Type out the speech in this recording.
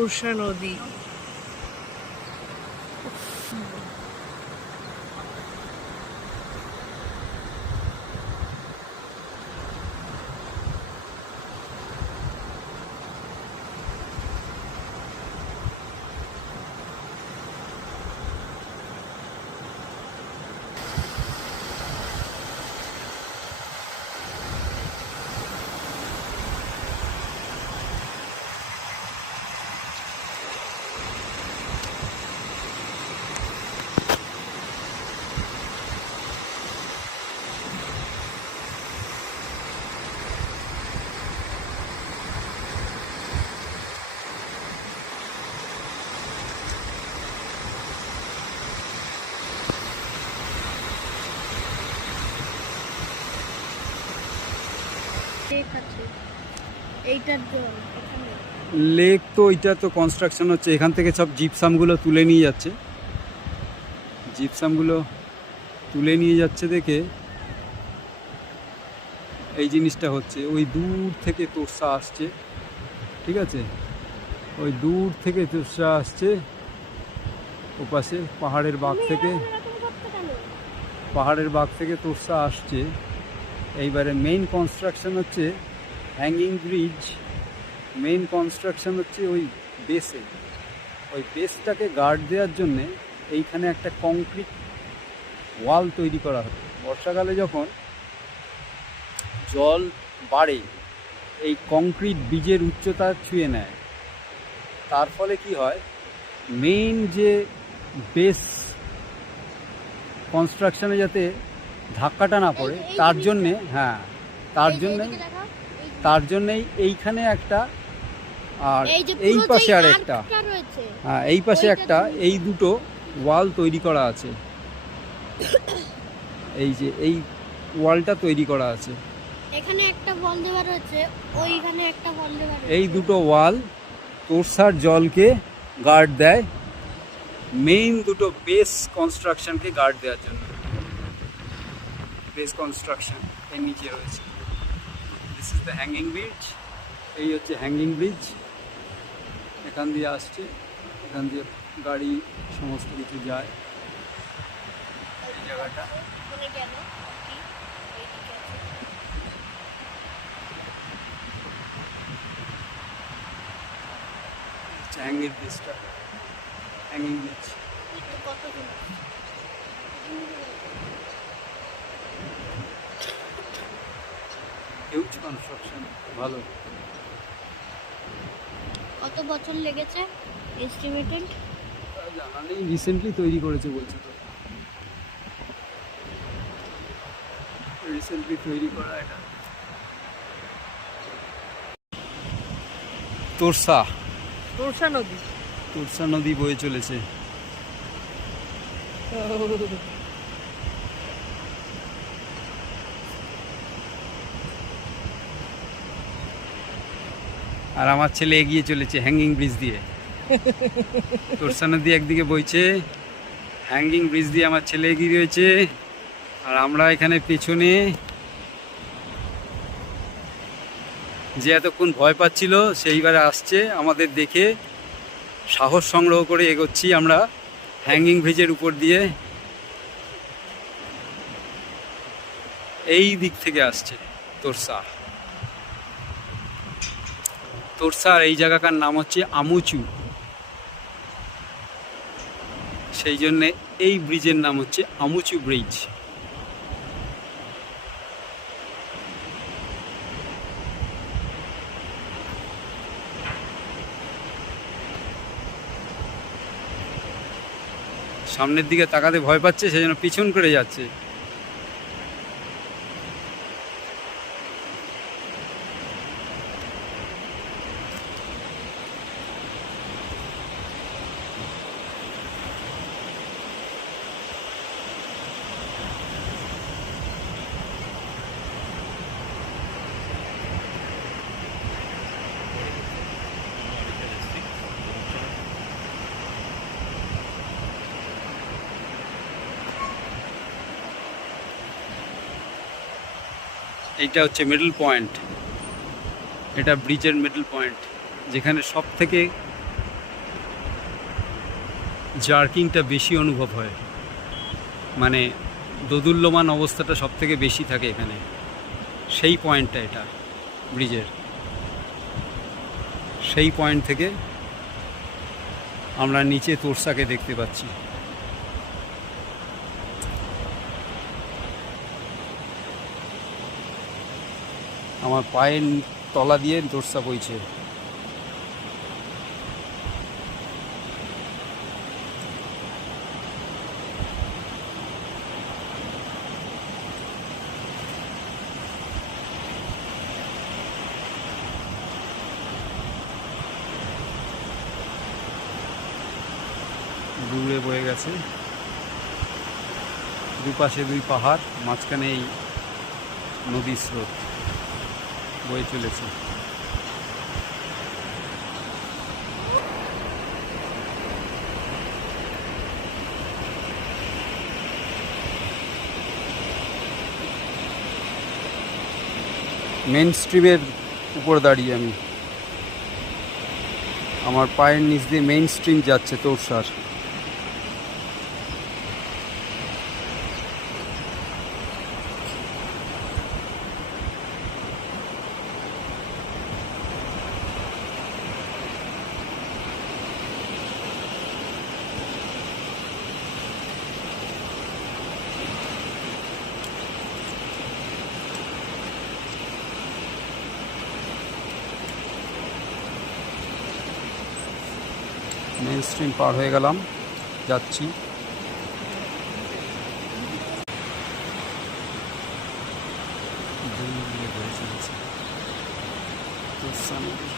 তোরসা নদী। লেক তো এটা তো কনস্ট্রাকশন হচ্ছে, এখান থেকে সব জিপসামগুলো তুলে নিয়ে যাচ্ছে। জিপসামগুলো তুলে নিয়ে যাচ্ছে দেখে এই জিনিসটা হচ্ছে। ওই দূর থেকে তোরসা আসছে, ঠিক আছে, ওই দূর থেকে তোরসা আসছে ওপাশে পাহাড়ের বাঁক থেকে তোরসা আসছে। এইবারে মেইন কনস্ট্রাকশন হচ্ছে হ্যাঙ্গিং ব্রিজ। মেইন কনস্ট্রাকশন হচ্ছে ওই বেসে, ওই বেসটাকে গার্ড দেওয়ার জন্যে এইখানে একটা কংক্রিট ওয়াল তৈরি করা হয়। বর্ষাকালে যখন জল বাড়ে এই কংক্রিট ব্রিজের উচ্চতা ছুঁয়ে নেয়, তার ফলে কি হয়, মেইন যে বেস কনস্ট্রাকশনে যাতে ধাক্কাটা না পড়ে তার জন্যে, হ্যাঁ তার জন্যেই এইখানে একটা, আর এই পাশে আর একটা, হ্যাঁ এই পাশে একটা, এই দুটো ওয়াল তৈরি করা আছে। এই যে এই ওয়ালটা তৈরি করা আছে, এখানে একটা ওয়াল দেওয়া রয়েছে, ওইখানে একটা ওয়াল দেওয়া রয়েছে। এই দুটো ওয়াল তোরসার জলকে গার্ড দেয়, মেইন দুটো বেস কনস্ট্রাকশনকে গার্ড দেওয়ার জন্য। বেস কনস্ট্রাকশন এর নিচে রয়েছে। This is the hanging bridge. এই হচ্ছে হ্যাঙ্গিং ব্রিজ, এখান দিয়ে আসছে, এখান দিয়ে গাড়ি সমস্ত কিছু যায়। এই জায়গাটা হ্যাঙ্গিং ব্রিজটা, হ্যাঙ্গিং ব্রিজ। হিউজ কনস্ট্রাকশন, ভালো। কত বছর লেগেছে এস্টিমেটেড জানা নেই, রিসেন্টলি তৈরি করেছে বলছে তো, রিসেন্টলি তৈরি করা এটা। তোরসা নদী বয়ে চলেছে। আর আমার ছেলে এগিয়ে চলেছে হ্যাঙ্গিং ব্রিজ দিয়ে। তোরসা নদী একদিকে বইছে, হ্যাঙ্গিং ব্রিজ দিয়ে আমার ছেলে এগিয়ে রয়েছে, আর আমরা এখানে পেছনে, যে এতক্ষণ ভয় পাচ্ছিল সেইবারে আসছে আমাদের দেখে, সাহস সংগ্রহ করে এগোচ্ছি আমরা হ্যাঙ্গিং ব্রিজের উপর দিয়ে। এই দিক থেকে আসছে তোরসার এই জায়গাটার নাম হচ্ছে আমুচু, সেই জন্যে এই ব্রিজের নাম হচ্ছে আমুচু ব্রিজ। সামনের দিকে তাকাতে ভয় পাচ্ছে, সেই জন্য পিছন করে যাচ্ছে। এইটা হচ্ছে মিডল পয়েন্ট, এটা ব্রিজের মিডল পয়েন্ট, যেখানে সব থেকে জার্কিংটা বেশি অনুভব হয়, মানে দোদুল্যমান অবস্থাটা সব থেকে বেশি থাকে এখানে। সেই পয়েন্টটা এটা ব্রিজের, সেই পয়েন্ট থেকে আমরা নিচে তোরসাকে দেখতে পাচ্ছি। আমার পায়ের তলা দিয়ে তোরসা বইছে। দূরে বয়ে গেছে, দুপাশে দুই পাহাড়, মাঝখানে এই নদীর স্রোত বয়ে চলেছে। মেন স্ট্রিমের উপর দাঁড়িয়ে আমি, আমার পায়ের নিচ দিয়ে মেইন স্ট্রিম যাচ্ছে তোরসার। মেইন স্ট্রিম পার হয়ে গেলাম, যাচ্ছি। তোরসা নদী।